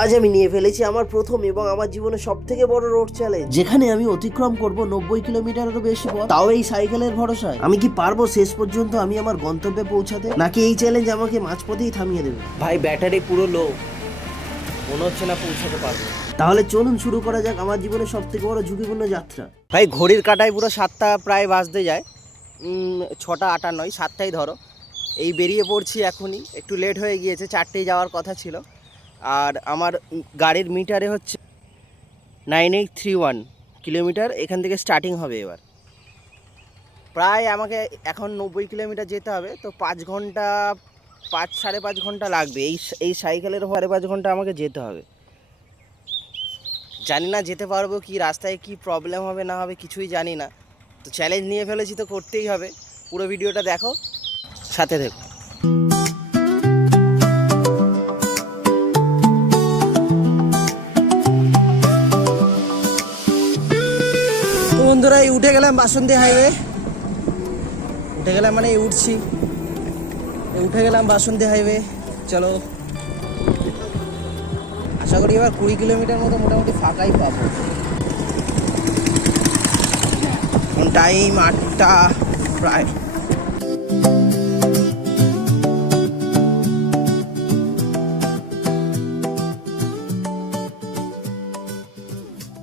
আজ আমি নিয়ে ফেলেছি আমার প্রথম এবং আমার জীবনের সব থেকে বড় রোড চ্যালেঞ্জ, যেখানে আমি অতিক্রম করব 90 কিলোমিটারেরও বেশি পথ, তাও এই সাইকেলের ভরসায়। আমি কি পারবো শেষ পর্যন্ত আমি আমার গন্তব্যে পৌঁছাতে, নাকি এই চ্যালেঞ্জ আমাকে মাঝপথেই থামিয়ে দেবে? ভাই ব্যাটারি পুরো লো, মনে হচ্ছে না পৌঁছাতে পারবো। তাহলে চলুন শুরু করা যাক আমার জীবনের সব থেকে বড় ঝুঁকিপূর্ণ যাত্রা। ভাই ঘড়ির কাঁটায় পুরো 7টা প্রায় বাজতে যায়, 6টা 8টা নয় 7টাই ধরো। এই বেরিয়ে পড়ছি এখনই, একটু লেট হয়ে গিয়েছে, 4টেই যাওয়ার কথা ছিল। আর আমার গাড়ির মিটারে হচ্ছে 9831 কিলোমিটার এখান থেকে স্টার্টিং হবে। এবার প্রায় আমাকে এখন 90 কিলোমিটার যেতে হবে, তো 5 ঘন্টা 5 সাড়ে 5 ঘন্টা লাগবে। এই সাইকেলের 5.5 ঘন্টা আমাকে যেতে হবে। জানি না যেতে পারবো কি, রাস্তায় কি প্রবলেম হবে না হবে কিছুই জানি না। তো চ্যালেঞ্জ নিয়ে ফেলেছি তো করতেই হবে। পুরো ভিডিওটা দেখো, সাথে দেখো। তো বন্ধুরা এই উঠে গেলাম বাসন্তী হাইওয়ে, উঠে গেলাম মানে উঠছি, উঠে গেলাম বাসন্তী হাইওয়ে। চলো, আশা করি এবার 20 কিলোমিটার মতো মোটামুটি ফাঁকাই পাবো। টাইম 8টা প্রায়।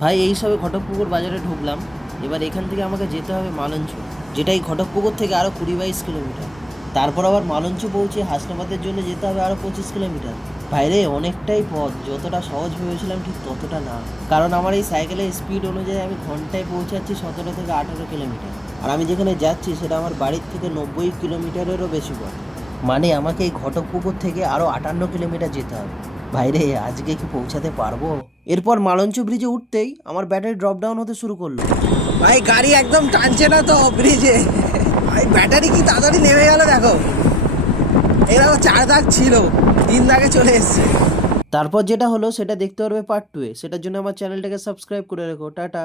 ভাই এই সবে ঘটকপুকুর বাজারে ঢুকলাম। এবার এখান থেকে আমাকে যেতে হবে মালঞ্চ, যেটা এই ঘটকপুকুর থেকে আরও 20-22 কিলোমিটার। তারপর আবার মালঞ্চ পৌঁছে হাসনাবাদের জন্য যেতে হবে আরও 25 কিলোমিটার। বাইরে অনেকটাই পথ, যতটা সহজ ভেবেছিলাম ঠিক ততটা না। কারণ আমার এই সাইকেলের স্পিড অনুযায়ী আমি ঘন্টায় পৌঁছাচ্ছি 17 থেকে 18 কিলোমিটার। আর আমি যেখানে যাচ্ছি সেটা আমার বাড়ির থেকে 90 কিলোমিটারেরও বেশি পথ। মানে আমাকে এই ঘটকপুকুর থেকে আরও 58 কিলোমিটার যেতে হবে। ভাইরে আজকে কি পৌঁছাতে পারবো? এরপর মালঞ্চ ব্রিজে উঠতেই আমার ব্যাটারি ড্রপ ডাউন হতে শুরু করলো। ভাই গাড়ি একদম টানছে না তো ব্রিজে। ভাই ব্যাটারি কি তাড়াতাড়ি নেমে গেল দেখো। এরা 4 দাগ ছিল, 3 দাগে চলে এসছে। তারপর যেটা হলো সেটা দেখতে পারবে পার্ট 2-এ। সেটার জন্য আমার চ্যানেলটাকে সাবস্ক্রাইব করে রেখো। টাটা।